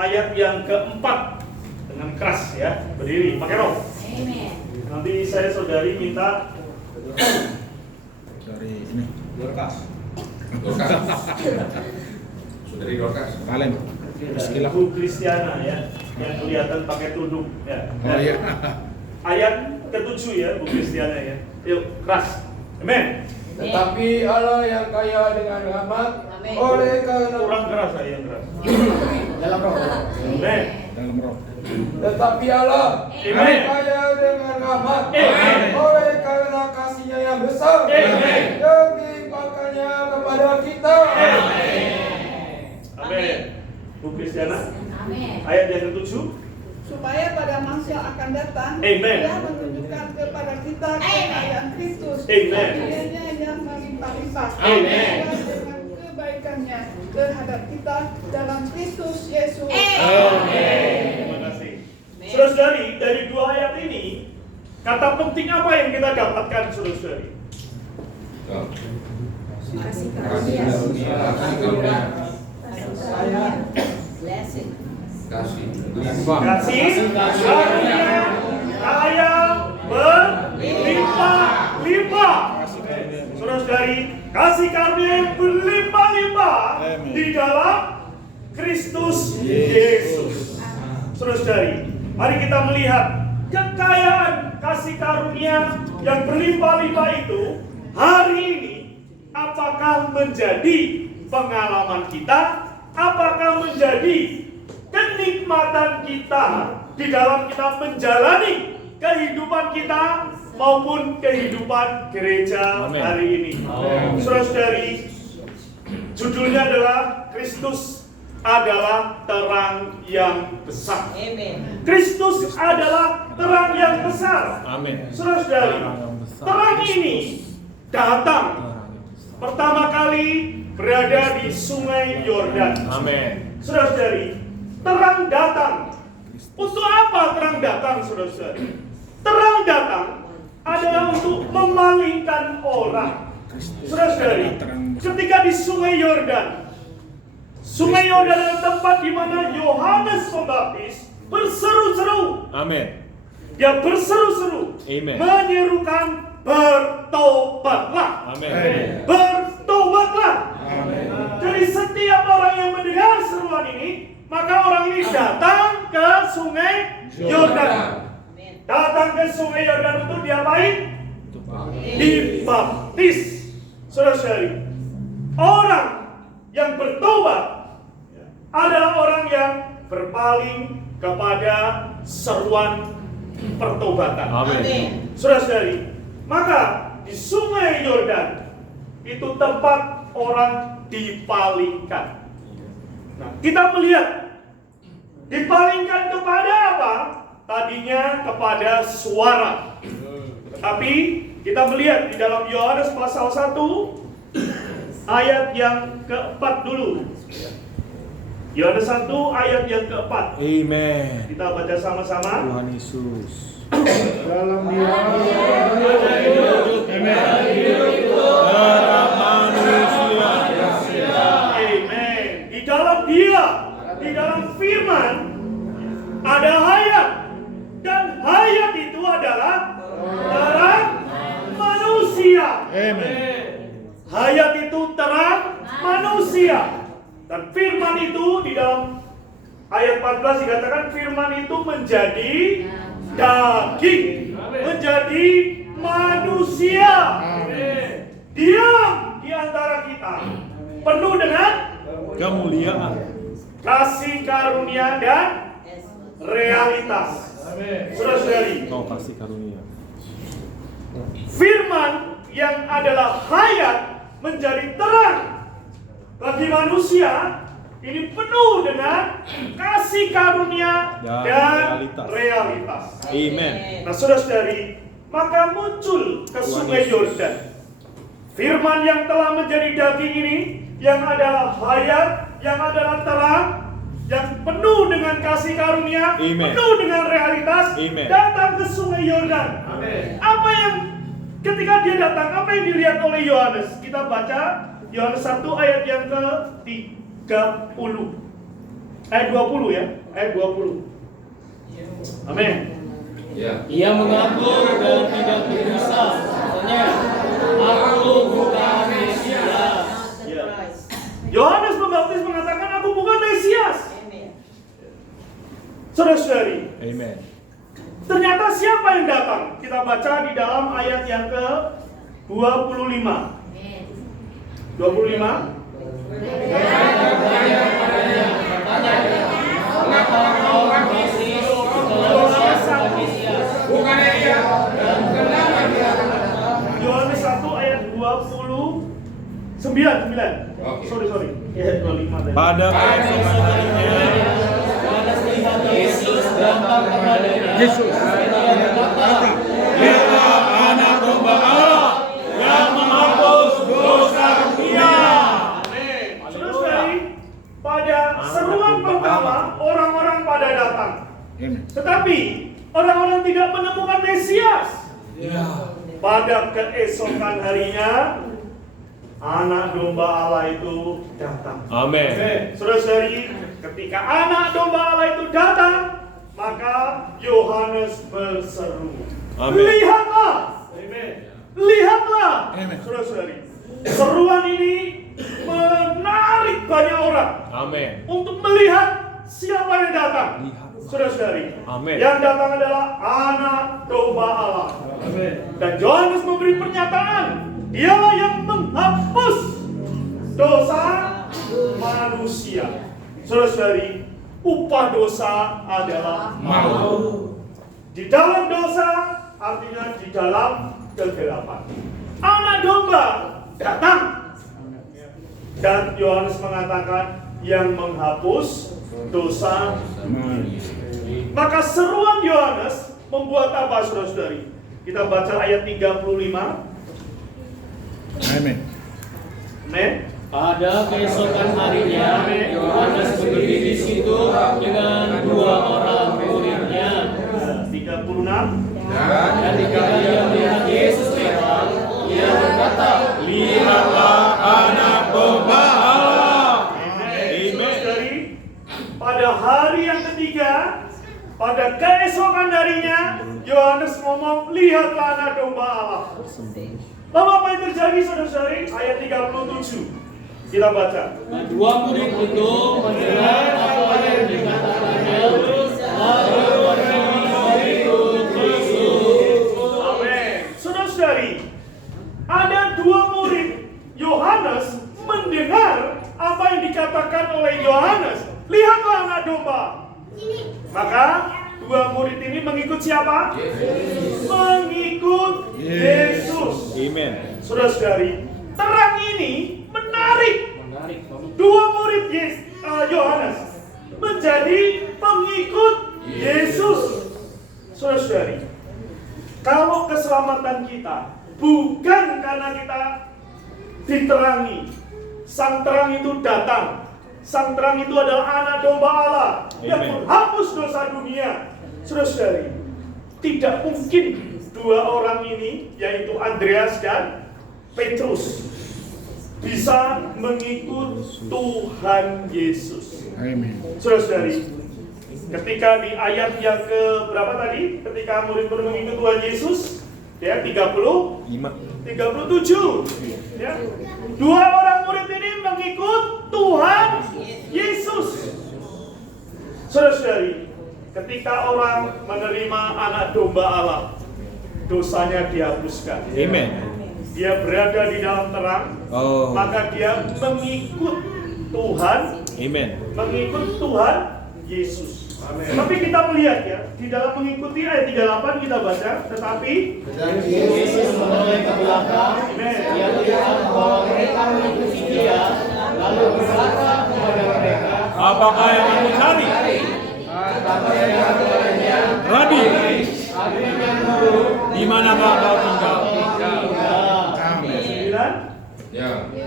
ayat yang keempat dengan keras ya, berdiri, pakai rok. Amen. Nanti saya saudari minta dari ini Dorcas. Saudari Dorcas. Kalian. Sekilas. Bu Kristiana ya, yang kelihatan pakai tudung ya. Oh iya. Ayat ke-7 ya, Bu Kristiana ya. Yuk, keras. Amen. Tetapi Allah yang kaya dengan rahmat, Amin. oleh karena Kurang keras saya yang keras. dalam roh. Amen. Dalam roh. Tetapi Allah Amen. yang kaya dengan rahmat, Amen. oleh karena kasihnya yang besar, Amen. yang dilimpahkannya kepada kita. Amin. Bu Kristiana, Amin. ayat yang ke-7. Supaya pada masa yang akan datang Amen. Dia menunjukkan kepada kita kekayaan Kristus, Amen. karunia yang melimpah-limpah Amen. dengan kebaikannya terhadap kita dalam Kristus Yesus. Terima kasih. Saudara-saudari, dari dua ayat ini, kata penting apa yang kita dapatkan, saudara-saudari? Kasih blessing. Kasih karunia kaya berlimpah-limpah. Saudara-saudari, kasih karunia yang berlimpah-limpah di dalam Kristus Yesus. Saudara-saudari, mari kita melihat kekayaan kasih karunia yang berlimpah-limpah itu hari ini. Apakah menjadi pengalaman kita? Apakah menjadi kenikmatan kita di dalam kita menjalani kehidupan kita maupun kehidupan gereja hari ini? Saudara-saudari, judulnya adalah Kristus adalah terang yang besar. Amen. Kristus adalah terang yang besar. Amin. Saudara-saudari, terang ini datang pertama kali berada di Sungai Yordan. Amin. Saudara-saudari, terang datang. Untuk apa terang datang, saudara-saudari? Terang datang adalah untuk memalingkan orang. Saudara-saudari, ketika di Sungai Yordan, Sungai Yordan adalah tempat di mana Yohanes Pembaptis berseru-seru. Amin. Dia berseru-seru, Amen. menyerukan bertobatlah. Amin. Bertobatlah. Jadi setiap orang yang mendengar seruan ini, maka orang ini datang ke Sungai Yordan. Datang ke Sungai Yordan untuk diapain? Dibaptis. Saudara-saudari, orang yang bertobat adalah orang yang berpaling kepada seruan pertobatan. Amin. Saudara-saudari, maka di Sungai Yordan itu tempat orang dipalingkan. Nah, kita melihat dipalingkan kepada apa? Tadinya kepada suara. Tapi kita melihat di dalam Yohanes pasal 1 ayat yang keempat dulu. Yohanes 1 ayat yang keempat. Amen. Kita baca sama-sama. Tuhan Yesus. Dalam dia Amen. Di dalam dia, di dalam firman ada hayat, dan hayat itu adalah terang manusia. Amen. Hayat itu terang manusia. Dan firman itu di dalam ayat 14 dikatakan firman itu menjadi daging, menjadi manusia. Diam di antara kita, penuh dengan Kemuliaan. kasih karunia dan realitas. Saudara-saudari, Kau kasih karunia. firman yang adalah hayat menjadi terang bagi manusia, ini penuh dengan kasih karunia dan realitas. Amen. Nah, saudara-saudari, maka muncul ke Sungai Yordan firman yang telah menjadi daging ini, yang adalah hayat, yang adalah terang, yang penuh dengan kasih karunia, Amen. penuh dengan realitas, Amen. datang ke Sungai Yordan. Apa yang ketika dia datang, apa yang dilihat oleh Yohanes? Kita baca Yohanes 1 ayat yang ke-30. Ayat 20 ya, ayat 20. Amin. Ia mengaku dan tidak berdosa. Katanya, aku bukan Mesias. Ya. Yohanes Pembaptis mengatakan aku bukan Mesias. Saudara-saudari, Amen. ternyata siapa yang datang? Kita baca di dalam ayat yang ke 25. 25. Yohanes 1 ayat 29. Sorry. Ayat 25 tadi. Pada keesokan harinya, Yesus datang kepadanya. Yesus, lihatlah anak domba Allah yang menghapus dosa dunia. Saudara-saudari, pada seruan pertama orang-orang pada datang. Tetapi orang-orang tidak menemukan Mesias. Pada keesokan harinya anak domba Allah itu datang. Amin. Saudara-saudari, ketika anak domba Allah itu datang, maka Yohanes berseru, Amin. lihatlah, lihatlah. Amin. Saudara-saudari, seruan ini menarik banyak orang Amin. untuk melihat siapa yang datang. Saudara-saudari, Amin. yang datang adalah anak domba Allah. Dan Yohanes memberi pernyataan, dialah yang menghapus dosa manusia. Saudara-saudari, upah dosa adalah maut. Di dalam dosa artinya di dalam kegelapan. Anak domba datang. Dan Yohanes mengatakan yang menghapus dosa. Maka seruan Yohanes membuat apa, saudara-saudari? Kita baca ayat 35. Amin. Amin. Pada keesokan harinya, Yohanes berdiri di situ dengan 2 orang muridnya. 36. Dan ketika ia melihat Yesus lewat, ia berkata, Lihatlah anak domba Allah. Amin. Saudari, pada hari yang ketiga, pada keesokan harinya, Yohanes ngomong, lihatlah anak domba Allah. Lalu apa yang terjadi, saudara-saudari? Ayat 37. Kita baca. Dan 2 murid itu mendengar apa yang dikatakannya, lalu pergi mengikut Yesus. Amin. Saudara-saudari, ada 2 murid Yohanes mendengar apa yang dikatakan oleh Yohanes. Lihatlah anak domba. Maka 2 murid ini mengikut siapa? Mengikut Yesus. Amen. Saudara-saudari, terang ini menarik 2 murid Yohanes menjadi pengikut Yesus. Saudara-saudari, kalau keselamatan kita bukan karena kita diterangi, sang terang itu datang. Sang terang itu adalah anak domba Allah yang Amen. menghapus dosa dunia. Saudara-saudari, tidak mungkin 2 orang ini, yaitu Andreas dan Petrus, bisa mengikut Tuhan Yesus. Amen. Saudara-saudari, ketika di ayat yang ke berapa tadi? Ketika murid-murid mengikut Tuhan Yesus, ya 37. Ya. 2 orang murid ini mengikut Tuhan Yesus. Saudara-saudari, ketika orang menerima anak domba Allah, dosanya dihapuskan. Amen. Dia berada di dalam terang, Oh. maka dia mengikut Tuhan, Amen. mengikut Tuhan Yesus. Tapi kita melihat ya, di dalam mengikuti ayat 38 kita baca, tetapi Yesus menoleh ke belakang, Amen. ia melihat bahwa mereka mengikuti dia, lalu berkata kepada mereka, Apakah yang kamu cari? Rabi, di manakah kau tinggal? 9.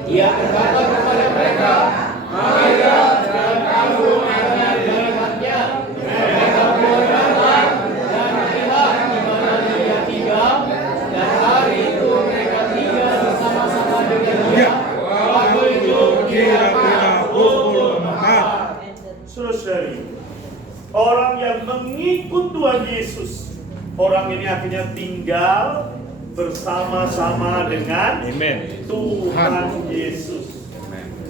Ia berkata kepada mereka, marilah dan kamu akan melihatnya. Mereka pun datang dan melihat di mana dia tinggal, dan hari itu mereka tinggal bersama-sama dengan dia. Waktu itu kira-kira pukul 4. Saudara-saudari, Saudara-saudari, orang yang mengikut Tuhan Yesus, orang ini akhirnya tinggal bersama-sama dengan Tuhan Yesus.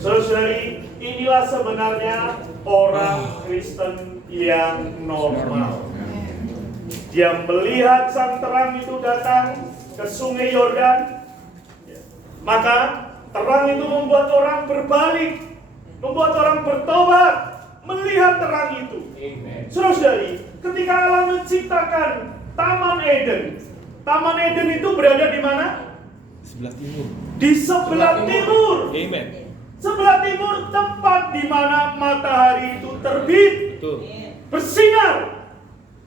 Saudara-saudari, inilah sebenarnya orang Kristen yang normal. Dia melihat sang terang itu datang ke sungai Yordan, maka terang itu membuat orang berbalik, membuat orang bertobat, melihat terang itu. Saudara-saudari, ketika Allah menciptakan Taman Eden itu berada di mana? Sebelah timur. Di sebelah timur. Amen. Sebelah timur tempat di mana matahari itu terbit, Betul. bersinar.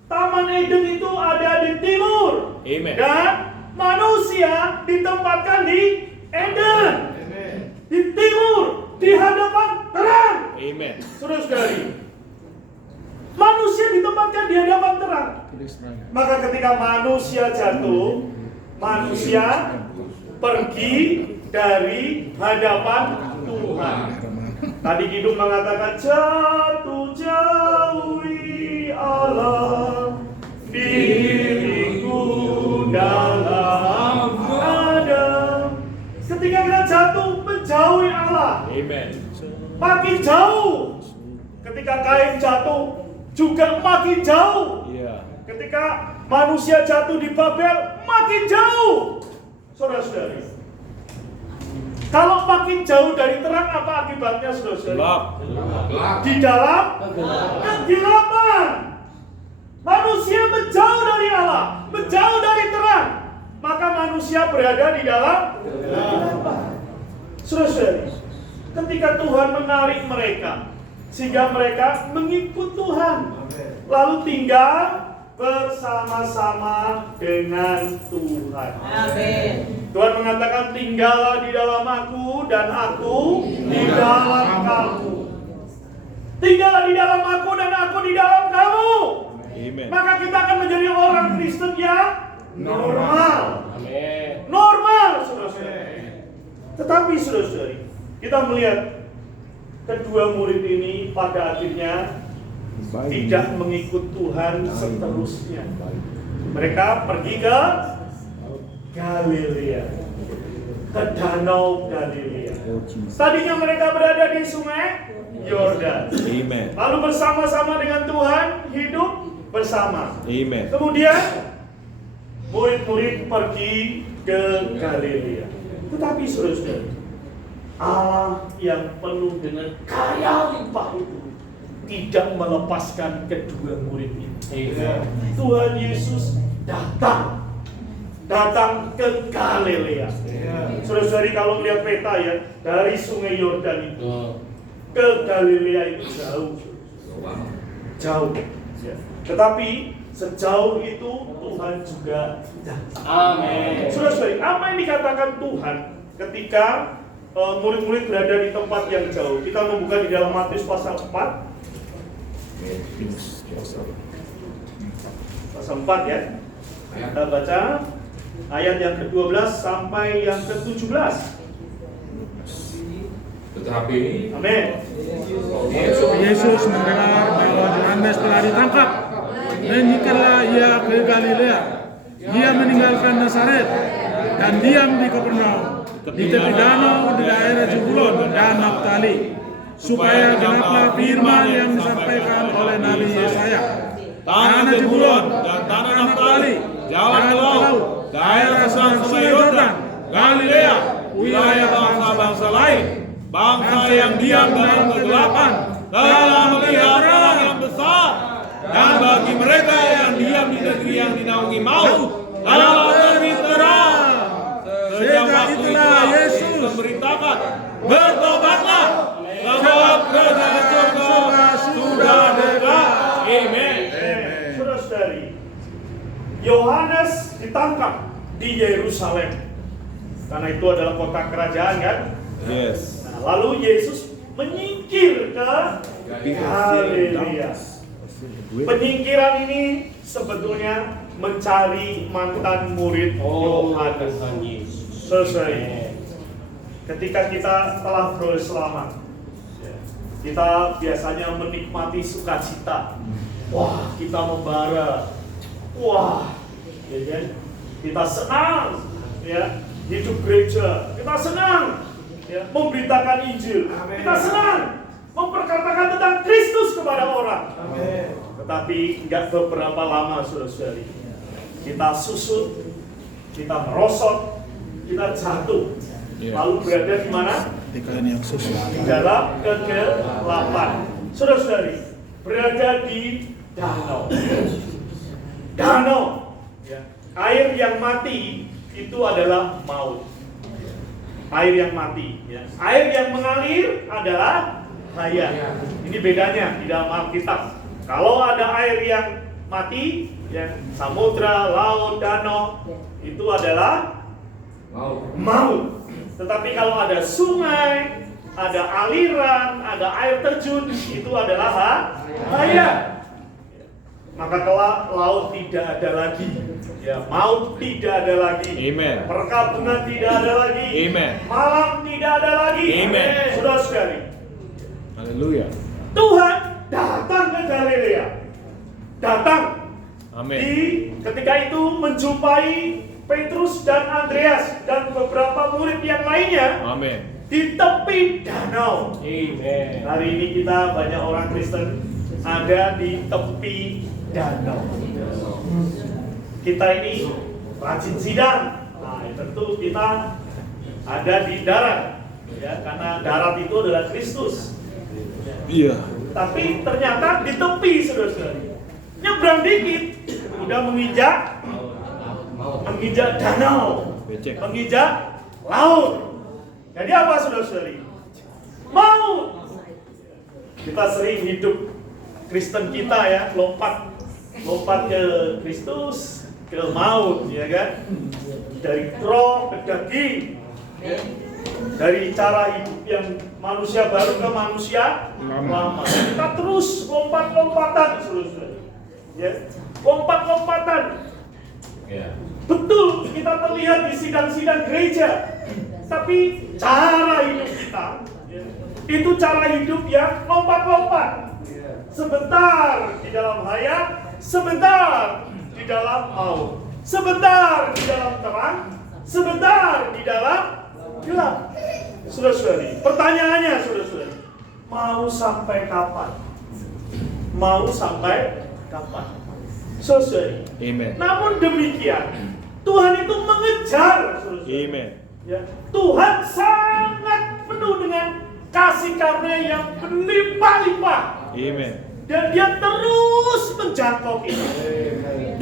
Taman Eden itu ada di timur. Amen. Dan manusia ditempatkan di Eden. Di timur, di hadapan terang. Amen. Saudara-saudari, manusia ditempatkan di hadapan terang. Maka ketika manusia jatuh, manusia pergi dari hadapan Tuhan. Tadi Kidung mengatakan, jatuh jauhi Allah, diriku dalam Adam. Ketika kita jatuh, menjauhi Allah. Amen. Makin jauh. Ketika Kain jatuh, juga makin jauh. Iya. Ketika manusia jatuh di Babel, makin jauh. Saudara-saudari, kalau makin jauh dari terang, apa akibatnya, saudara-saudari? Gelap. Di dalam kegelapan. Manusia menjauh dari Allah, menjauh dari terang, maka manusia berada di dalam kegelapan. Saudara-saudari, ketika Tuhan menarik mereka, sehingga mereka mengikut Tuhan, lalu tinggal bersama-sama dengan Tuhan. Amin. Tuhan mengatakan, tinggallah di dalam aku dan aku di dalam kamu. Tinggallah di dalam aku dan aku di dalam kamu. Amen. Maka kita akan menjadi orang Kristen yang normal. Amin. Normal, saudara-saudari. Tetapi saudara-saudari, kita melihat kedua murid ini pada akhirnya tidak mengikut Tuhan seterusnya. Mereka pergi ke Galilea, ke Danau Galilea. Tadinya mereka berada di sungai Yordan. Amen. Lalu bersama-sama dengan Tuhan hidup bersama. Amen. Kemudian murid-murid pergi ke Galilea. Tetapi saudara-saudara, Allah yang penuh dengan kaya limpah itu tidak melepaskan kedua murid itu. Tuhan Yesus datang ke Galilea. Saudara-saudari, kalau melihat peta ya, dari sungai Yordan itu ke Galilea itu jauh. Ya. Tetapi sejauh itu Tuhan juga datang. Amin. Saudara-saudari, apa yang dikatakan Tuhan ketika murid-murid berada di tempat yang jauh? Kita membuka di dalam Matius pasal 4. Pasal 4 ya. Kita baca ayat yang ke-12 sampai yang ke-17. Tetapi Amin. Yesus mendengar bahwa Yohanes telah ditangkap, menyingkirlah ia ke Galilea. Ia meninggalkan Nazaret dan diam di Kapernaum, di tepi danau di daerah Zebulon dan Naftali, supaya genaplah firman yang disampaikan oleh Nabi Yesaya. Tanah Zebulon dan tanah Naftali, jalan ke laut, daerah sungai Yordan, Galilea, wilayah bangsa-bangsa lain, bangsa yang diam dalam kegelapan telah melihat terang yang besar, dan bagi mereka yang diam di negeri yang dinaungi maut telah terbit terang. Sejak itulah Yesus memberitakan, bertobatlah, sebab kerajaan surga sudah dekat. Amin. Saudara-saudari, Yohanes ditangkap di Yerusalem karena itu adalah kota kerajaan kan? Yes. Nah, lalu Yesus menyingkir ke Galilea. Penyingkiran ini sebetulnya mencari mantan murid Yohanes. Selesai. Ketika kita telah beroleh selamat, Kita biasanya menikmati sukacita. Wah, kita membara. Wah, ya kan? Kita senang, ya, hidup gereja. Kita senang, ya, memberitakan Injil. Kita senang memperkatakan tentang Kristus kepada orang. Tetapi nggak beberapa lama, saudara-saudari, kita susut, kita merosot, kita jatuh, lalu berada di mana? Di dalam kegelapan. Saudara-saudari, berada di danau. Danau, ya. Air yang mati itu adalah maut. Air yang mati, ya. Air yang mengalir adalah hayat. Ini bedanya di dalam Alkitab. Kalau ada air yang mati, ya, samudra, laut, danau, itu adalah maut. Tetapi kalau ada sungai, ada aliran, ada air terjun, itu adalah hayat. Maka kelak laut tidak ada lagi, ya, maut tidak ada lagi, Amen. perkabungan tidak ada lagi, Amen. malam tidak ada lagi. Amen. Saudara-saudari, Haleluya. Tuhan datang ke Galilea, datang. Amin. Ketika itu menjumpai Petrus dan Andreas dan beberapa murid yang lainnya Amin. di tepi danau. Amen. Hari ini kita banyak orang Kristen ada di tepi danau. Kita ini rajin sidang. Nah, tentu kita ada di darat, ya, karena darat itu adalah Kristus. Iya. Tapi ternyata di tepi, saudara-saudari, nyebrang dikit udah menginjak danau, menginjak laut. Jadi apa, saudara-saudari? Maut. Kita sering hidup Kristen kita, ya, lompat ke Kristus, ke maut, ya kan? Dari roh ke daging, dari cara hidup yang manusia baru ke manusia lama. Kita terus lompat-lompatan, saudara-saudari, ya, lompat-lompatan. Betul, kita terlihat di sidang-sidang gereja, tapi cara hidup kita, ya, itu cara hidup yang lompat-lompat. Sebentar di dalam hayat, sebentar di dalam maut, sebentar di dalam terang, sebentar di dalam gelap. Saudara-saudari, pertanyaannya, saudara-saudari, mau sampai kapan? Mau sampai kapan? Saudara-saudari, Amen. namun demikian, Tuhan itu mengejar, saudara-saudari. Amen. Ya, Tuhan sangat penuh dengan kasih karunia yang berlimpah-limpah. Amen. Dan dia terus menjangkau kita.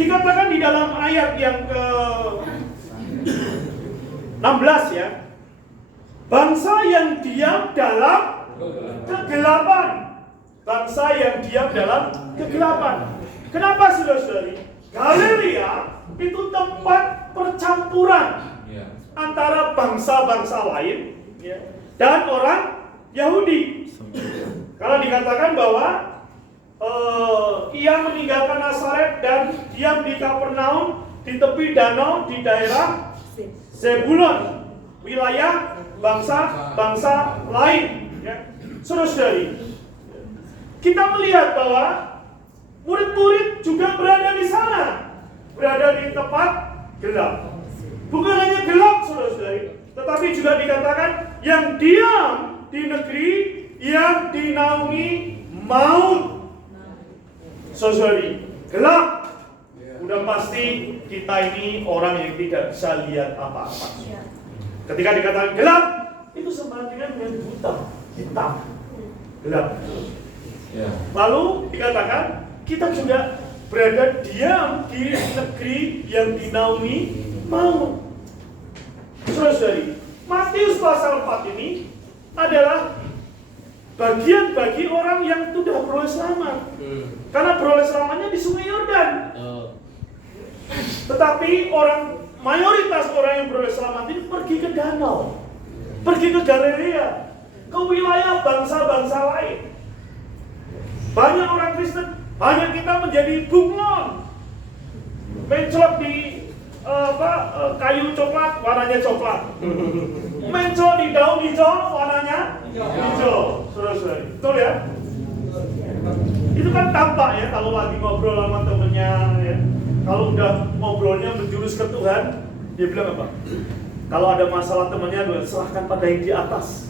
Dikatakan di dalam ayat yang ke-16, ya, bangsa yang diam dalam kegelapan. Bangsa yang diam dalam kegelapan. Kenapa, saudara-saudari? Galilea itu tempat percampuran antara bangsa-bangsa lain, ya, dan orang Yahudi. Kalau dikatakan bahwa ia meninggalkan Nazaret dan diam di Kapernaum di tepi danau di daerah Zebulon, wilayah bangsa-bangsa lain, ya. Saudara-saudari, kita melihat bahwa murid-murid juga berada di sana, berada di tempat gelap. Bukan hanya gelap, saudara-saudari, tetapi juga dikatakan yang diam di negeri yang dinaungi maut. Saudari, gelap. Udah pasti kita ini orang yang tidak bisa lihat apa-apa. Ketika dikatakan gelap, itu sama dengan buta, hitam, gelap. Lalu dikatakan kita juga berada diam di negeri yang dinaungi maut. Saudari, Matius pasal 4 ini adalah bagian bagi orang yang sudah beroleh selamat. Karena beroleh selamatnya di Sungai Yordan. Tetapi mayoritas orang yang beroleh selamat ini pergi ke danau, pergi ke Galilea, ke wilayah bangsa-bangsa lain. Banyak orang Kristen, banyak kita menjadi bunglon, mencolok di kayu coklat, warnanya coklat. Mencolok di daun hijau, warnanya hijau. saudara-saudari. Betul ya? Itu kan tampak ya kalau lagi ngobrol sama temennya ya. Kalau udah ngobrolnya menjurus ke Tuhan, dia bilang apa? Kalau ada masalah temennya, serahkan pada yang di atas.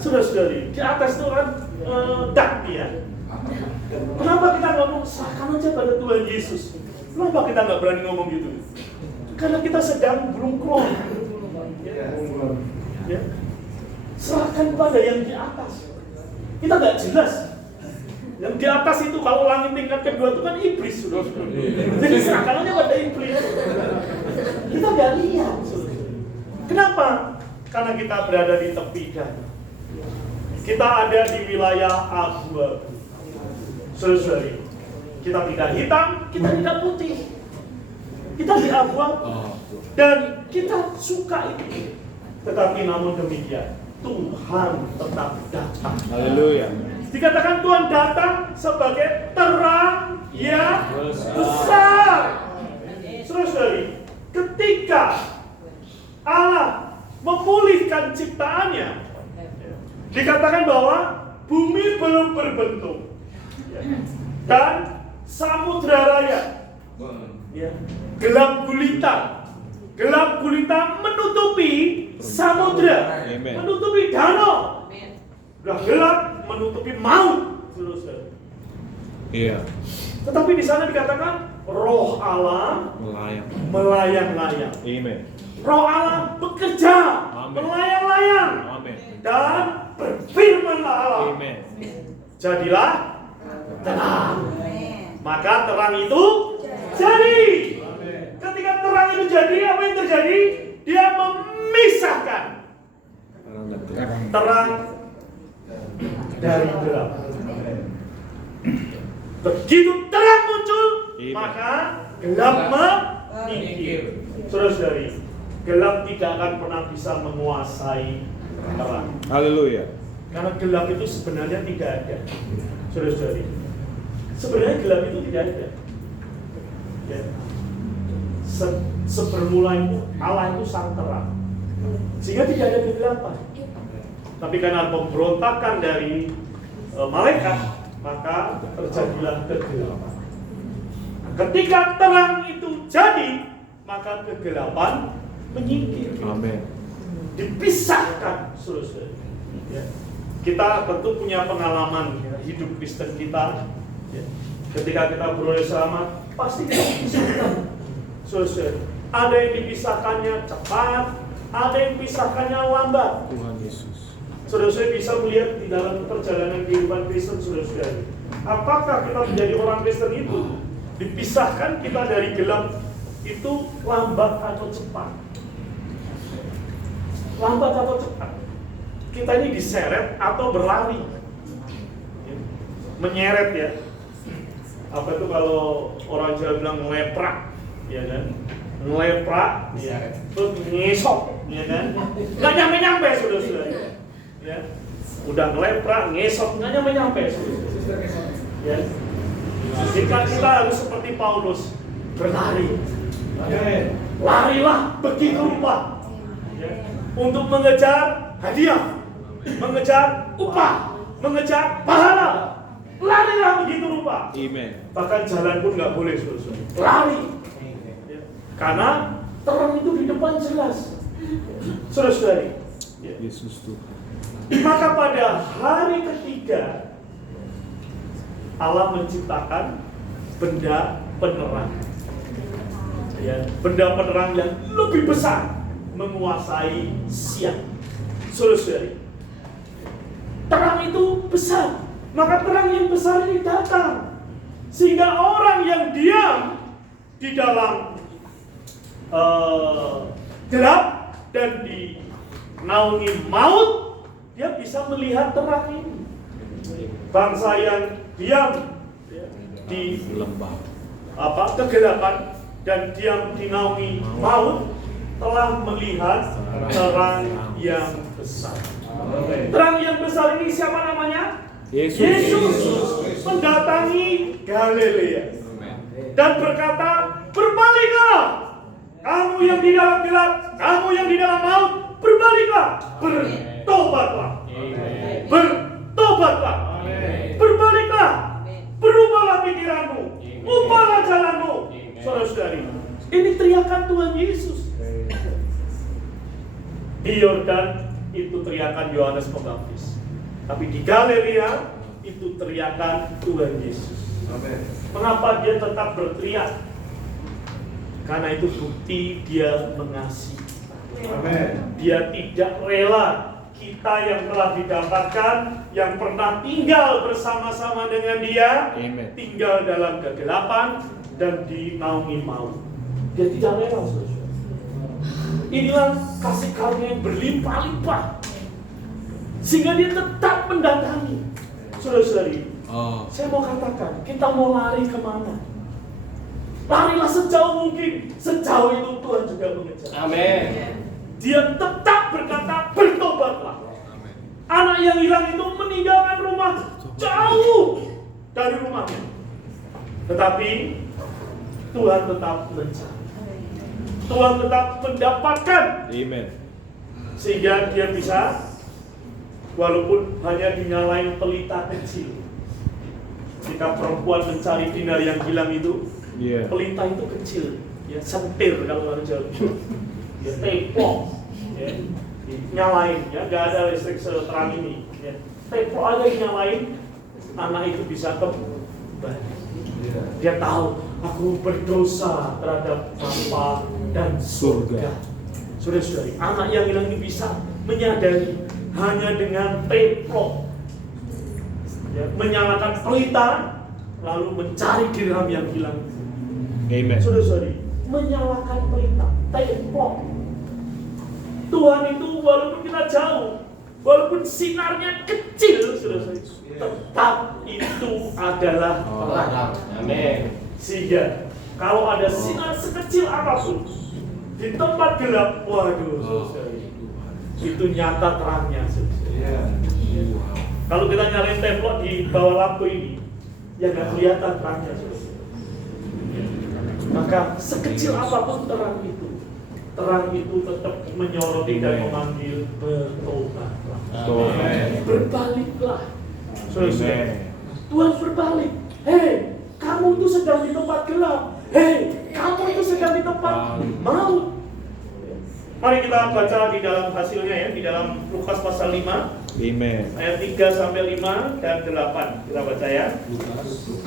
Saudara-saudari, di atas itu kan dak ya. Kenapa kita ngomong serahkan aja pada Tuhan Yesus? Kenapa kita nggak berani ngomong gitu? Karena kita sedang berungkrong. Ya. Serahkan pada yang di atas. Kita nggak jelas. Yang di atas itu kalau langit tingkat kedua itu kan iblis, saudara. Jadi serahkan aja pada iblis. Kita nggak lihat. Kenapa? Karena kita berada di tepi danau. Kita ada di wilayah abu-abu. Saudara-saudari, kita tidak hitam, kita tidak putih. Kita di abu-abu. Dan kita suka itu. Tetapi namun demikian, Tuhan tetap datang. Haleluya. Dikatakan Tuhan datang sebagai terang yang besar. Saudara-saudari, ketika Allah memulihkan ciptaannya, dikatakan bahwa bumi belum berbentuk dan samudra raya gelap gulita menutupi samudra, menutupi danau, udah gelap menutupi maut. Iya. Tetapi di sana dikatakan roh Allah melayang-layang. Amen. Roh Allah bekerja, melayang-layang, dan berfirmanlah Allah. Amen. Jadilah terang. Maka terang itu jadi. Ketika terang itu jadi, apa yang terjadi? Dia memisahkan terang dari gelap. Begitu terang muncul, maka gelap menyingkir. Saudara-saudari, gelap tidak akan pernah bisa menguasai terang. Haleluya. Karena gelap itu sebenarnya tidak ada. Saudara-saudari, sebenarnya gelap itu tidak ada. Ya. Sebermula itu Allah itu sang terang, sehingga tidak ada kegelapan. Tapi karena pemberontakan dari malaikat, maka terjadilah kegelapan. Ketika terang itu jadi, maka kegelapan menyingkir. Amin. Dipisahkan, saudara-saudari. Ya. Kita tentu punya pengalaman hidup Kristen kita. Ya. Ketika kita beroleh selamat, pasti kita dipisahkan. Saudara-saudari, ada yang dipisahkannya cepat, ada yang dipisahkannya lambat. Tuhan Yesus. Saudara-saudari bisa melihat di dalam perjalanan kehidupan Kristen, saudara-saudari. Apakah kita menjadi orang Kristen itu dipisahkan kita dari gelap itu lambat atau cepat? Lambat atau cepat? Kita ini diseret atau berlari? Menyeret ya. Apa itu kalau orang Jawa bilang ngeleprak, ya kan? Ngeleprak, ya. Terus ngesok, ya kan? Nggak nyampe-nyampe, saudara-saudari. Ya. Udah ngeleprak, ngesok, nggak nyampe-nyampe, saudara-saudari. Ya. Jika kita harus seperti Paulus, berlari. Larilah begitu rupa. Ya. Untuk mengejar hadiah, mengejar upah, mengejar pahala. Larilah begitu rupa. Amen. Bahkan jalan pun nggak boleh, saudara-saudari. Lari. Ya. Karena terang itu di depan jelas. Saudara-saudari. Ya. Yesus Tuhan. Maka pada hari ketiga Allah menciptakan benda penerang. Ya, benda penerang yang lebih besar menguasai siang. Saudara-saudari, terang itu besar. Maka terang yang besar ini datang, sehingga orang yang diam di dalam gelap dan dinaungi maut, dia bisa melihat terang ini. Bangsa yang diam di Lembah. kegelapan dan diam dinaungi maut telah melihat terang yang besar. Terang yang besar ini siapa namanya? Yesus mendatangi Galilea dan berkata, berbaliklah, kamu yang di dalam gelap, kamu yang di dalam maut, berbaliklah, bertobatlah, bertobatlah, berbaliklah, berubahlah pikiranmu, ubahlah jalanmu. Saudara-saudari, ini teriakan Tuhan Yesus. Di Yordan itu teriakan Yohanes Pembaptis, tapi di Galilea itu teriakan Tuhan Yesus. Mengapa dia tetap berteriak? Karena itu bukti dia mengasihi. Dia tidak rela kita yang telah didapatkan, yang pernah tinggal bersama-sama dengan dia, tinggal dalam kegelapan dan dinaungi maut. Dia tidak rela, saudara. Inilah kasih karunia yang berlimpah-limpah, sehingga dia tetap mendatangi. Saudara-saudari, saya mau katakan, kita mau lari kemana? Larilah sejauh mungkin, sejauh itu Tuhan juga mengejar. Amin. Dia tetap berkata, bertobatlah. Anak yang hilang itu meninggalkan rumah jauh dari rumahnya, tetapi Tuhan tetap mencari. Tuhan tetap mendapatkan. Sehingga dia bisa, walaupun hanya dinyalain pelita kecil. Jika perempuan mencari dinar yang hilang itu, pelita itu kecil, ya sentir kalau orang Jawa, ya tepok, ya nyalain, ya nggak ada listrik seterang ini, ya tepok aja nyalain, anak itu bisa kembali. Dia tahu, aku berdosa terhadap Bapa dan surga. Saudara-saudari, anak yang hilang ini bisa menyadari hanya dengan tepok, ya, menyalakan pelita, lalu mencari dirham yang hilang. Saudara-saudari, menyalakan pelita, tepok. Tuhan itu walaupun kita jauh, walaupun sinarnya kecil, saudara-saudari, tetap itu adalah terang. Amin. Sehingga kalau ada sinar sekecil apapun di tempat gelap, waduh, saudara, itu nyata terangnya, saudara. Kalau kita nyalain tembok di bawah lampu ini, ya nggak kelihatan terangnya, saudara. Maka sekecil apapun terang itu tetap menyoroti dan memanggil, bertobatlah, berbaliklah. Saudara, Tuhan berbalik. Hei, kamu itu sedang di tempat gelap. Hei, kamu itu sedang di tempat maut. Mari kita baca di dalam hasilnya, ya, di dalam Lukas pasal 5 ayat 3 sampai 5 dan 8. Kita baca, ya.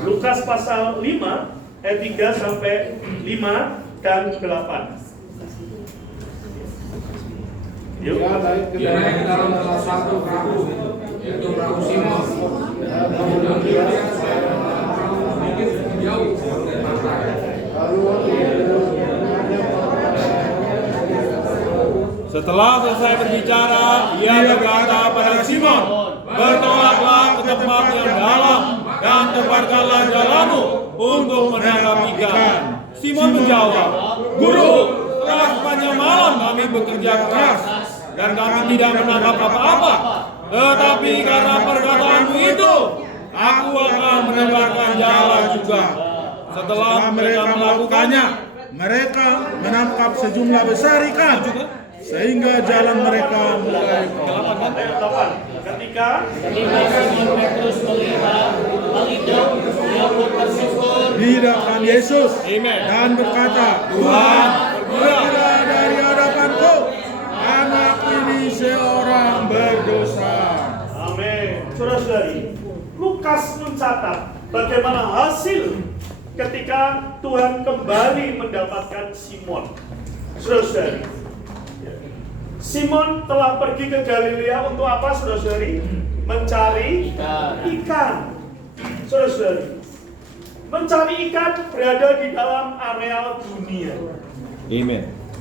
Lukas pasal 5 ayat 3 sampai 5 dan 8. Yuk. Dia naik ke dalam salah satu perahu, yaitu perahu Simon. Kemudian dia sedikit jauh dari pantai. Setelah selesai berbicara, ia berkata pada Simon, bertolaklah ke tempat yang dalam dan tebarkanlah jalanmu untuk menangkap ikan. Simon menjawab, Guru, telah sepanjang malam kami bekerja keras dan kami tidak menangkap apa-apa. Tetapi karena perkataanmu itu, aku akan menebarkan jala juga. Setelah mereka melakukannya, mereka menangkap sejumlah besar ikan, sehingga jalan mereka mulai Ketika Simon Petrus melihat hal itu, ia pun bersyukur di hadapan Yesus Amen. dan berkata, Tuhan, pergilah dari hadapanku, anak ini seorang berdosa. Amin. Saudara-saudari, Lukas mencatat bagaimana hasil ketika Tuhan kembali mendapatkan Simon. Saudara-saudari, Simon telah pergi ke Galilea untuk apa, saudara-saudari? Mencari ikan. Saudara-saudari, mencari ikan berada di dalam areal dunia,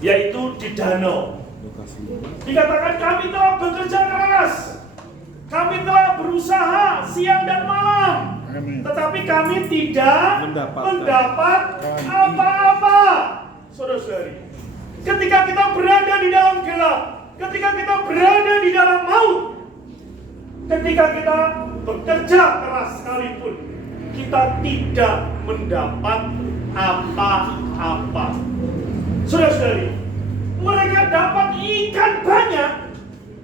yaitu di danau. Dikatakan kami telah bekerja keras, kami telah berusaha siang dan malam, tetapi kami tidak mendapat apa-apa. Saudara-saudari, ketika kita berada di dalam gelap, ketika kita berada di dalam maut, ketika kita bekerja keras sekalipun, kita tidak mendapat apa-apa. Saudara-saudari, mereka dapat ikan banyak,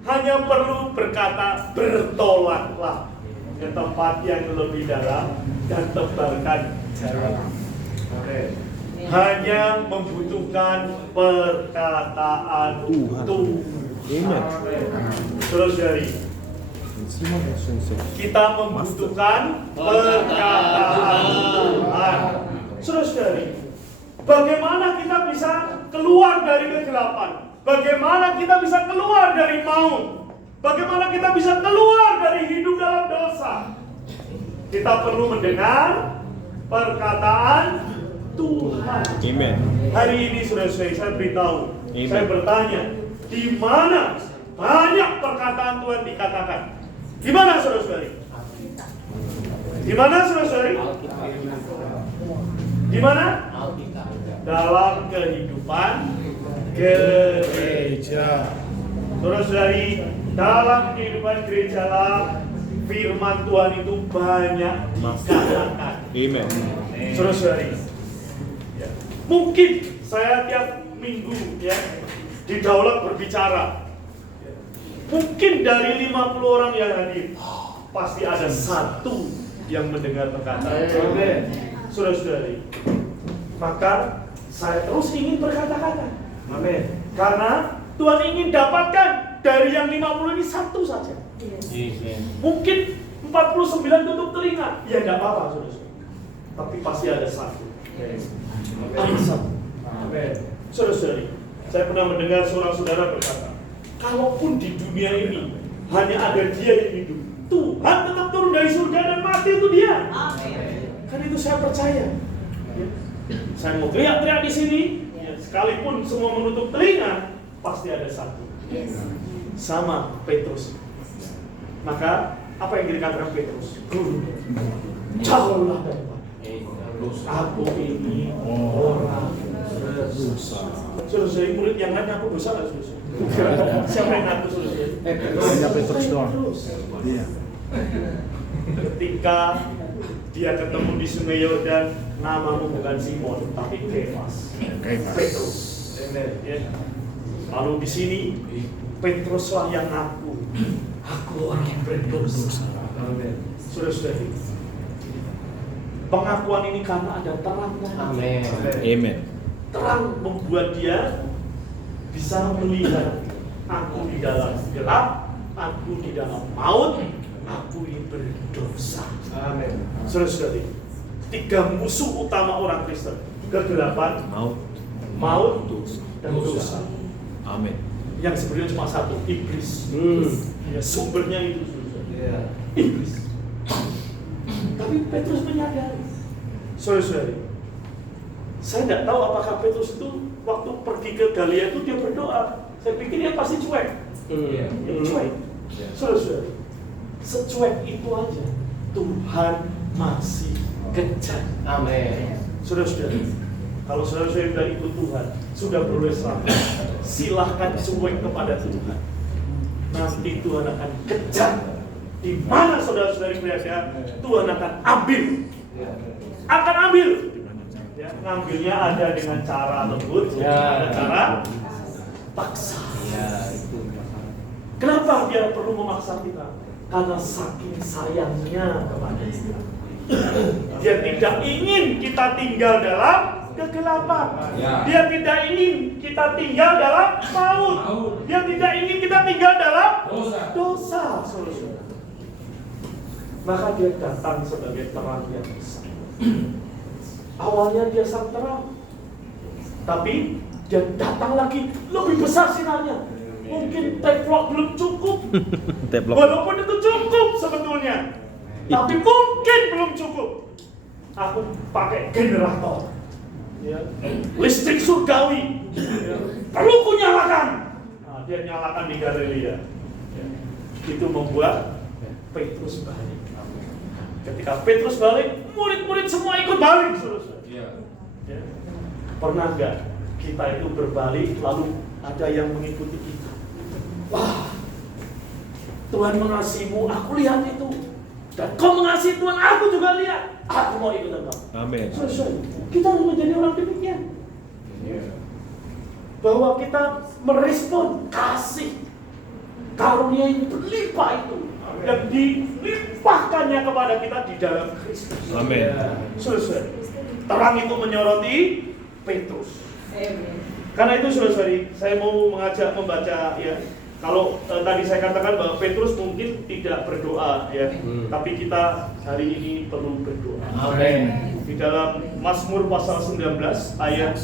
hanya perlu berkata bertolaklah. ke tempat yang lebih dalam dan tebalkan jalan. Hanya membutuhkan perkataan Tuhan. Saudara-saudari, kita membutuhkan perkataan Tuhan. Saudara-saudari, bagaimana kita bisa keluar dari kegelapan? Bagaimana kita bisa keluar dari maut? Bagaimana kita bisa keluar dari hidup dalam dosa? Kita perlu mendengar perkataan Tuhan. Amen. Hari ini saudara-saudari, saya beritahu, Amen. saya bertanya, di mana banyak perkataan Tuhan dikatakan? Di mana saudara-saudari? Di mana saudara-saudari? Di mana? Dalam kehidupan gereja. Saudara-saudari, dalam kehidupan gereja lah firman Tuhan itu banyak dikatakan. Amen. Saudara-saudari, ya, mungkin saya tiap minggu ya di Daulat berbicara. Mungkin dari 50 orang yang hadir, pasti ada satu yang mendengar perkataan. Saudara-saudari, maka saya terus ingin berkata-kata. Amin. Karena Tuhan ingin dapatkan dari yang 50 ini satu saja. Mungkin 49 tutup telinga, ya tidak apa-apa, saudara-saudari. Tapi pasti ada satu. Amin. Saudara-saudari, saya pernah mendengar seorang saudara berkata, kalaupun di dunia ini hanya ada Dia yang hidup, Tuhan tetap turun dari surga dan mati itu Dia. Kan itu saya percaya. Ya. Saya mau teriak-teriak di sini, ya, sekalipun semua menutup telinga, pasti ada satu. Sama Petrus. Maka apa yang dikatakan Petrus? Guru, jauhlah daripada aku ini orang berdosa. Saudara-saudari, murid yang lain aku dosa nggak, saudara? Siapa yang ngaku, saudara? Hanya Petrus doang. Iya. Ketika dia ketemu di Sungai Yordan, namamu bukan Simon, tapi Kefas. Petrus. Ya. Lalu di sini Petruslah yang ngaku, aku orang berdosa. Saudara-saudari, pengakuan ini karena ada terangnya. Amin. Amen. Terang membuat dia bisa melihat, aku di dalam gelap, aku di dalam maut, aku ini berdosa. Amin. Saudara-saudari, 3 musuh utama orang Kristen: kegelapan, maut, dan dosa. Amin. Yang sebenarnya cuma satu, iblis. Ya, sumbernya itu, saudara. Iblis. Tapi Petrus menyadari. Saudara-saudari, saya tidak tahu apakah Petrus itu waktu pergi ke Galilea itu dia berdoa. Saya pikir dia pasti cuek. Cuek. Saudara-saudari, secuek itu aja Tuhan masih kejar. Amin. Saudara-saudari, kalau saudara-saudari sudah ikut Tuhan, sudah beroleh selamat, silahkan cuek kepada Tuhan. Nanti Tuhan akan kejar. Di mana saudara-saudari berada, Tuhan akan ambil. Akan ambil. Ya, ngambilnya ada dengan cara lembut, ada cara paksa. Kenapa dia perlu memaksa kita? Karena saking sayangnya kepada kita. Dia tidak ingin kita tinggal dalam kegelapan. Dia tidak ingin kita tinggal dalam maut. Dia tidak ingin kita tinggal dalam dosa. Saudara. Maka dia datang sebagai terang yang besar. Awalnya dia sang terang, tapi dia datang lagi lebih besar sinarnya. Mungkin teflon belum cukup, walaupun itu cukup sebetulnya, tapi mungkin belum cukup. Aku pakai generator, ya. Listrik surgawi, perlu ku nyalakan. Nah, dia nyalakan di Galilea. Ya. Itu membuat Petrus balik. Ketika Petrus balik, murid-murid semua ikut balik, saudara. Ya. Pernah nggak kita itu berbalik lalu ada yang mengikuti kita? Wah, Tuhan mengasihimu, aku lihat itu. Dan kau mengasihi Tuhan, aku juga lihat. Aku mau ikut engkau. Amin. Saudara, kita harus menjadi orang demikian. Bahwa kita merespon kasih karunia yang berlimpah itu. yang dilimpahkannya kepada kita di dalam Kristus. Amin. Saudara, terang itu menyoroti Petrus. Karena itu saudara, saya mau mengajak membaca ya. Kalau tadi saya katakan bahwa Petrus mungkin tidak berdoa ya, tapi kita hari ini perlu berdoa. Amin. Di dalam Mazmur pasal 19 ayat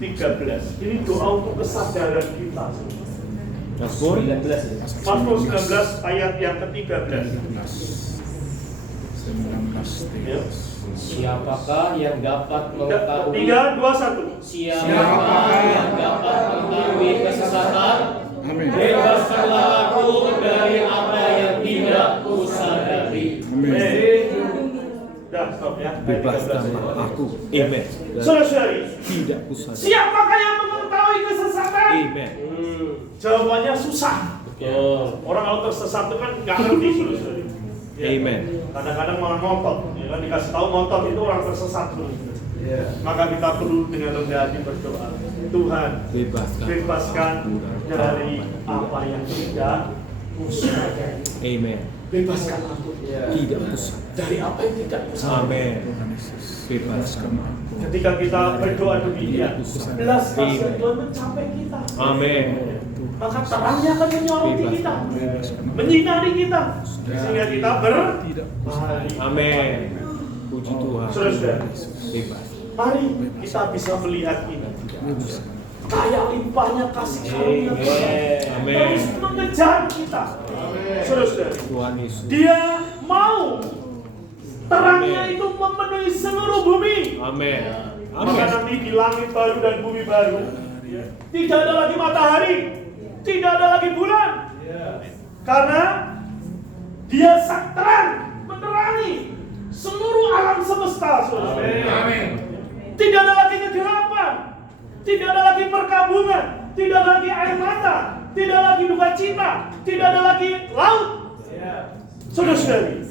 13. Ini doa untuk kesadaran kita. Mazmur 19. Mazmur 19 ayat yang ke-13. 19. Ya. Siapakah yang dapat mengetahui? 3, 2, 1. Siapakah yang dapat mengetahui kesesatan? Amin. Bebaskanlah aku dari apa yang tidak kusadari. Dah, stop ya. bebaskanlah aku. Amen. Saudara-saudari, Tidak kusada. siapakah yang mengetahui kesesatan? Amen. Jawabannya susah. Betul. Orang kalau tersesat itu kan nggak ngerti, saudara-saudari. Ya. Amen. Kadang-kadang malah ngotot, ya kan dikasih tahu ngotot itu orang tersesat dulu. Maka kita perlu dengan rendah hati berdoa. Tuhan, bebaskan dari apa yang tidak kusadari. Amen. Bebaskan aku Tidak kusada. dari apa yang tidak kusadari. Amen. Bebaskan aku. Ketika kita berdoa demikian, belas kasihan Amen. Tuhan mencapai kita. Amin. Maka terangnya akan menyoroti kita, menyinari kita, sehingga kita berlari. Amin. Puji Tuhan. Saudara-saudara, Bebas. mari kita bisa melihat ini. Kaya limpahnya kasih karunia Tuhan Amin. terus mengejar kita. Saudara-saudara, Tuhan Yesus. Dia mau terangnya itu memenuhi seluruh bumi. Amin. Maka Amin. nanti di langit baru dan bumi baru tidak ada lagi matahari, tidak ada lagi bulan, karena Dia sang terang menerangi seluruh alam semesta. Saudara. Amin. Tidak ada lagi kegelapan, tidak ada lagi perkabungan, tidak ada lagi air mata, tidak ada lagi duka cita, tidak ada lagi laut. Saudara-saudari,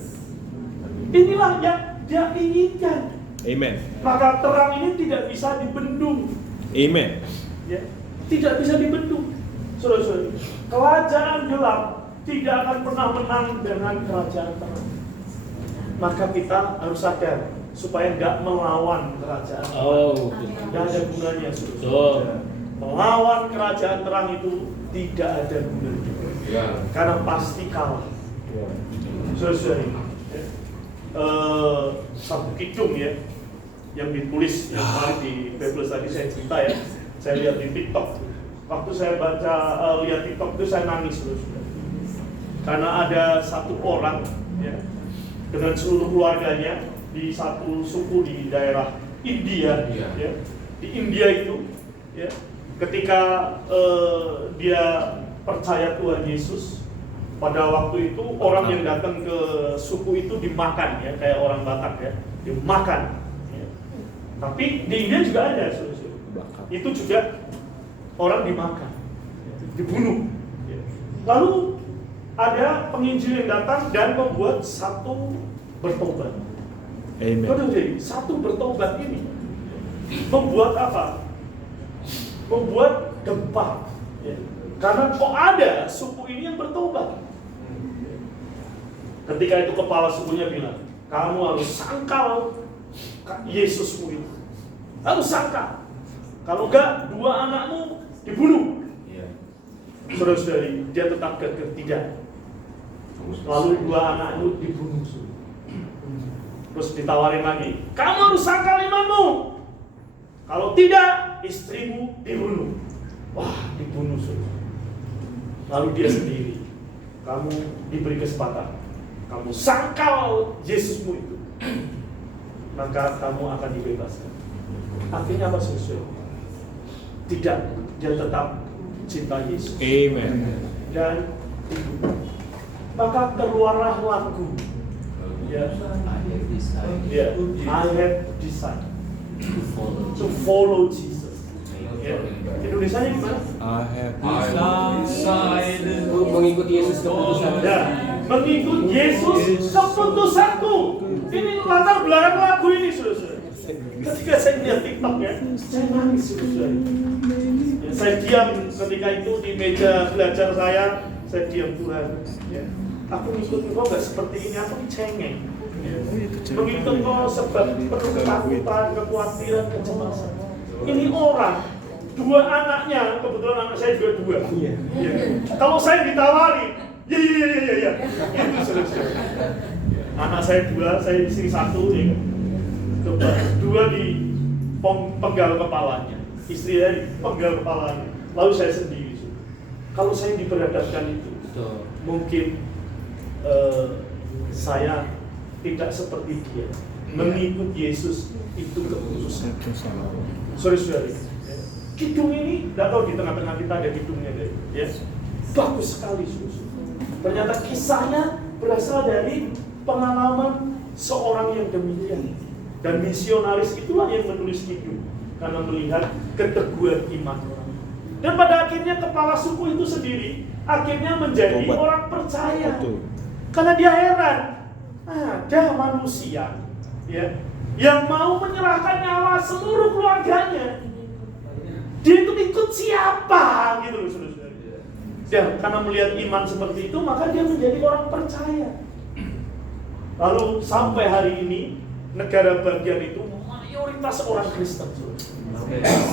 inilah yang Dia inginkan. Amen. Maka terang ini tidak bisa dibendung, Amen. ya, tidak bisa dibendung. Saudara-saudari, kerajaan gelap tidak akan pernah menang dengan kerajaan terang. Maka kita harus sadar supaya nggak melawan kerajaan terang. Oh, Nggak ada gunanya, betul. saudara. Melawan kerajaan terang itu tidak ada gunanya, karena pasti kalah. Saudara-saudari, satu kidung ya yang ditulis yang kemarin di Bible tadi saya cerita ya, saya lihat di TikTok. Waktu saya baca lihat TikTok itu saya nangis terus, karena ada satu orang ya dengan seluruh keluarganya di satu suku di daerah India ya. Di India itu ya, ketika dia percaya Tuhan Yesus, pada waktu itu orang yang datang ke suku itu dimakan ya, kayak orang Batak ya, dimakan ya. Tapi di India juga ada itu juga orang dimakan, dibunuh ya. Lalu ada penginjil yang datang dan membuat satu bertobat. Amen. Jadi satu bertobat ini membuat apa? Membuat gempa ya. Karena kok ada suku ini yang bertobat. Ketika itu kepala sukunya bilang, kamu harus sangkal Yesusmu itu, harus sangkal. Kalau enggak, 2 anakmu dibunuh. Saudara-saudari, dia tetap kekeh tidak. Lalu 2 anakmu dibunuh. Terus ditawarin lagi, kamu harus sangkal imanmu. Kalau tidak, istrimu dibunuh. Wah, dibunuh saudara. Lalu dia sendiri, kamu diberi kesempatan, kamu sangkal Yesusmu itu, maka kamu akan dibebaskan. Artinya apa saudara? Tidak, dia tetap cinta Yesus. Amen. Dan maka keluarlah lagu ya, I have decided to follow Jesus. Ya. Indonesianya gimana? I have decided. Mengikuti Yesus keputusan. Ya, mengikut Yesus keputusanku. Ini latar belakang lagu ini, saudara. Ketika saya lihat TikTok ya, saya nangis, saudara. Ya, saya diam ketika itu di meja belajar saya diam Tuhan. Ya. Aku ikut engkau gak seperti ini, aku cengeng. Mengikut engkau sebab penuh ketakutan, kekhawatiran, kecemasan. Ini orang, 2 anaknya, kebetulan anak saya juga 2. Ya. Kalau saya ditawari, ya. Itu selesai. Anak saya 2, saya istri 1, ya. Coba 2 di penggal kepalanya, istri saya di penggal kepalanya, lalu saya sendiri. Kalau saya diperhadapkan itu, mungkin saya tidak seperti dia. Mengikut Yesus itu keputusan. Saudara-saudari, kidung ini, tidak tahu di tengah-tengah kita ada kidungnya, ya. Bagus sekali, saudara. Ternyata kisahnya berasal dari pengalaman seorang yang demikian. Dan misionaris itulah yang menulis kidung karena melihat keteguhan iman orang. Dan pada akhirnya kepala suku itu sendiri akhirnya menjadi orang percaya. Karena dia heran, ada manusia, ya, yang mau menyerahkan nyawa seluruh keluarganya. Dia ikut siapa gitu loh, saudara-saudara. Dan karena melihat iman seperti itu, maka dia menjadi orang percaya. Lalu sampai hari ini negara bagian itu mayoritas orang Kristen,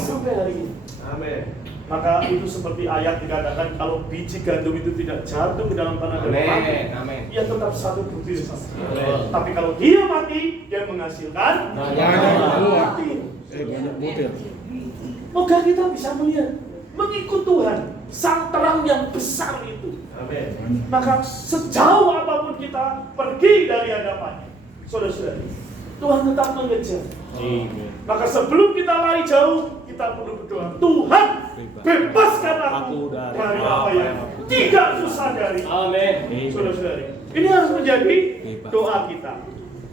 sampai hari ini. Amin. Maka itu seperti ayat dikatakan, kalau biji gandum itu tidak jatuh ke dalam tanah dan mati, ia tetap satu butir saja. Tapi kalau dia mati, dia menghasilkan banyak butir. Moga kita bisa melihat, mengikut Tuhan, sang terang yang besar itu. Amin. Maka sejauh apapun kita pergi dari hadapannya, saudara-saudari, Tuhan tetap mengejar. Maka sebelum kita lari jauh, kita perlu berdoa, Tuhan bebaskan aku dari apa yang tidak susah dari. Amin. Saudara-saudari, ini harus menjadi doa kita.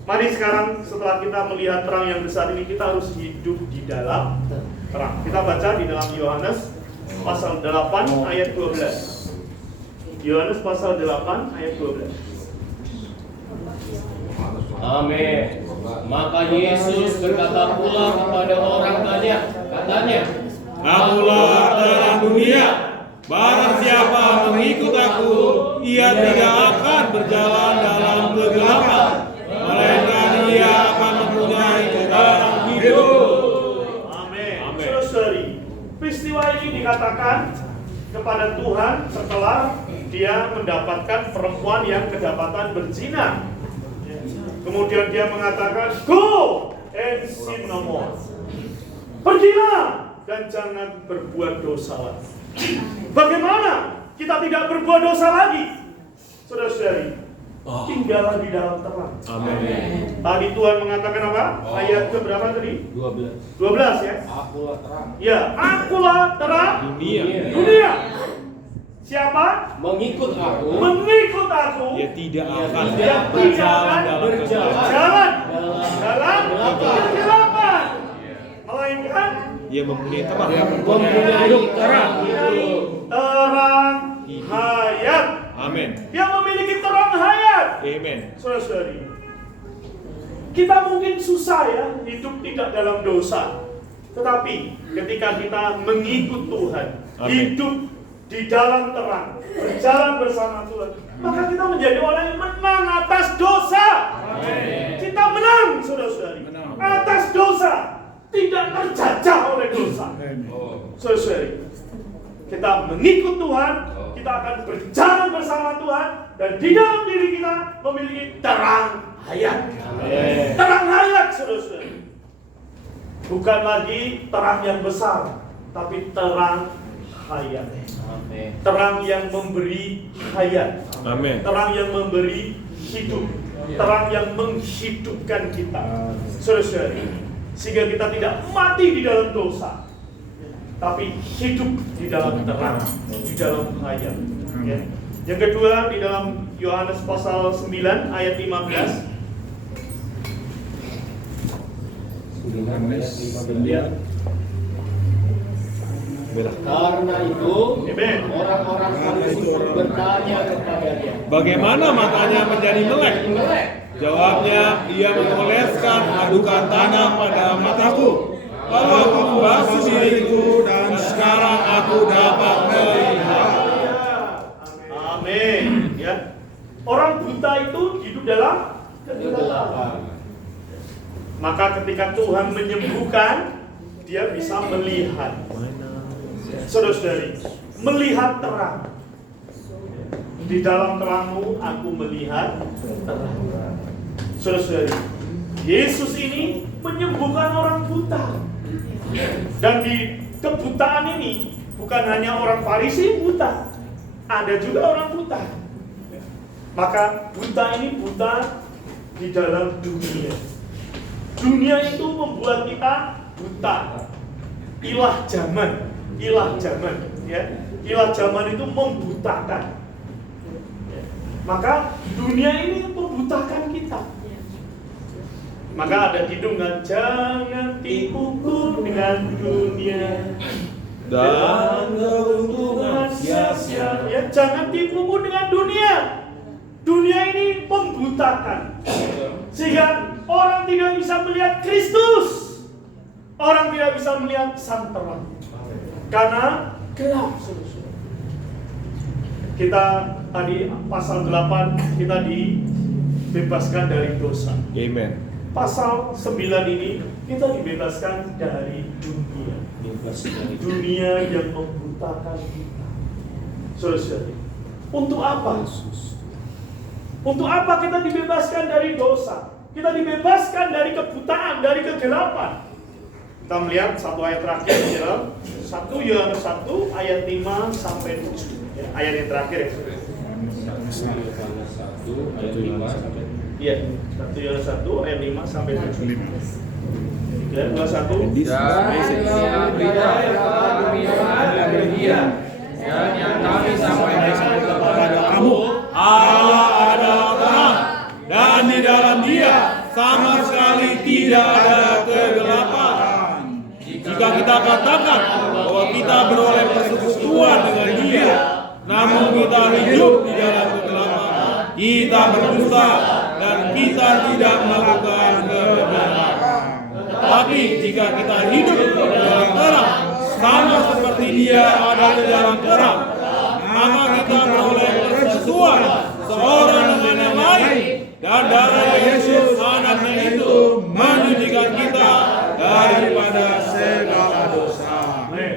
Mari sekarang setelah kita melihat terang yang besar ini, kita harus hidup di dalam terang. Kita baca di dalam Yohanes pasal 8 ayat 12. Yohanes pasal 8 ayat 12. Amin. Maka Yesus berkata pula kepada orang tanya, katanya, Akulah terang dunia. Barang siapa mengikut aku, ia tidak akan berjalan dalam kegelapan, melainkan ia akan mempunyai terang hidup. Amin. Saudara-saudari, peristiwa ini dikatakan kepada Tuhan setelah dia mendapatkan perempuan yang kedapatan berzina. Kemudian dia mengatakan, go and sin no more. Pergilah dan jangan berbuat dosa lagi. Bagaimana kita tidak berbuat dosa lagi? Saudara-saudari, tinggallah di dalam terang. Amin. Tadi Tuhan mengatakan apa? Ayat keberapa tadi? 12 ya? Akulah terang. Ya, akulah terang dunia. Siapa? Mengikut aku. Mengikut aku. Ia tidak akan berjalan dalam Berjalan dalam kegelapan. Melainkan Ia mempunyai terang. Mempunyai terang. terang hayat. Amin. Yang memiliki terang hayat. Amin. Saudara-saudari, kita mungkin susah ya hidup tidak dalam dosa. Tetapi ketika kita mengikut Tuhan, Amin. hidup di dalam terang, berjalan bersama Tuhan, maka kita menjadi orang yang menang atas dosa. Amin. Kita menang, saudara-saudari, atas dosa, tidak terjajah oleh dosa. Saudara-saudari, kita mengikut Tuhan, kita akan berjalan bersama Tuhan, dan di dalam diri kita memiliki terang hayat. Terang hayat, saudara-saudari. Bukan lagi terang yang besar, tapi terang hayat. Terang yang memberi hayat. Amin. Terang yang memberi hidup. Terang yang menghidupkan kita. Saudara-saudari, sehingga kita tidak mati di dalam dosa, tapi hidup di dalam terang, di dalam hayat. Ya. Yang kedua, di dalam Yohanes pasal 9 ayat 15. Ya. Karena itu Amen. orang-orang Farisi bertanya kepadanya, Bagaimana matanya menjadi melek? Jawabnya, ia mengoleskan adukan tanah pada mataku. Lalu aku membasuh diriku dan sekarang aku dapat melihat. Amin. Ya. Orang buta itu hidup dalam kegelapan. Maka ketika Tuhan menyembuhkan, dia bisa melihat. Saudara-saudari, melihat terang. Di dalam terangmu aku melihat terang. Saudara-saudari, Yesus ini menyembuhkan orang buta. Dan di kebutaan ini bukan hanya orang Farisi buta, ada juga orang buta. Maka buta ini buta di dalam dunia. Dunia itu membuat kita buta. Ilah zaman, ya. Ilah zaman itu membutakan. Maka dunia ini membutakan kita. Maka ada kidungan, jangan tipuku dengan dunia dan keuntungan sia-sia. Ya, jangan tipuku dengan dunia. Dunia ini membutakan, sehingga orang tidak bisa melihat Kristus. Orang tidak bisa melihat sang terang, karena gelap. Kita tadi pasal 8 kita dibebaskan dari dosa. Amen. Pasal 9 ini kita dibebaskan dari dunia. Dunia yang membutakan kita. Saudara-saudari, untuk apa? Untuk apa kita dibebaskan dari dosa? Kita dibebaskan dari kebutaan, dari kegelapan. Kita melihat satu ayat terakhir di dalam 1 Yohanes 1 ayat 5 sampai 7. Ya, ayat yang terakhir ya. 1 ayat 5 sampai. Iya, 1 Yohanes 1 ayat 5 sampai 7. 3, 2, 1. Jadilah berita yang telah dibicarakan dari Dia dan yang kami sampaikan kepada kamu. Allah adalah terang, dan di dalam Dia sama sekali tidak ada kegelapan. Jika kita katakan bahwa kita beroleh persekutuan dengan Dia, namun kita hidup di dalam kegelapan, kita berdusta dan kita tidak melakukan kebenaran. Tetapi jika kita hidup di dalam terang, sama seperti Dia ada di dalam terang, maka kita beroleh persekutuan seorang dengan yang lain, dan darah Yesus anaknya itu menyucikan kita daripada segala dosa.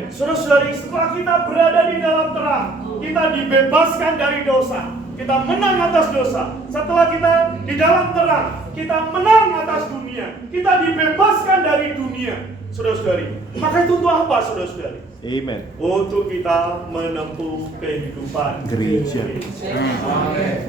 Saudara-saudari, setelah kita berada di dalam terang, kita dibebaskan dari dosa. Kita menang atas dosa. Setelah kita di dalam terang, kita menang atas dunia. Kita dibebaskan dari dunia. Saudara-saudari, maka itu untuk apa, saudara-saudari? Amen. Untuk kita menempuh kehidupan Gereja.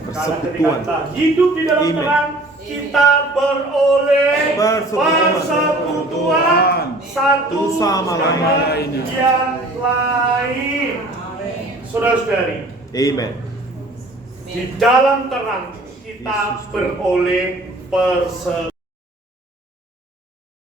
Karena ketika kita hidup di dalam terang, kita beroleh persekutuan satu sama lainnya yang lain. Saudara-saudari, Amen. di dalam terang kita beroleh persekutuan.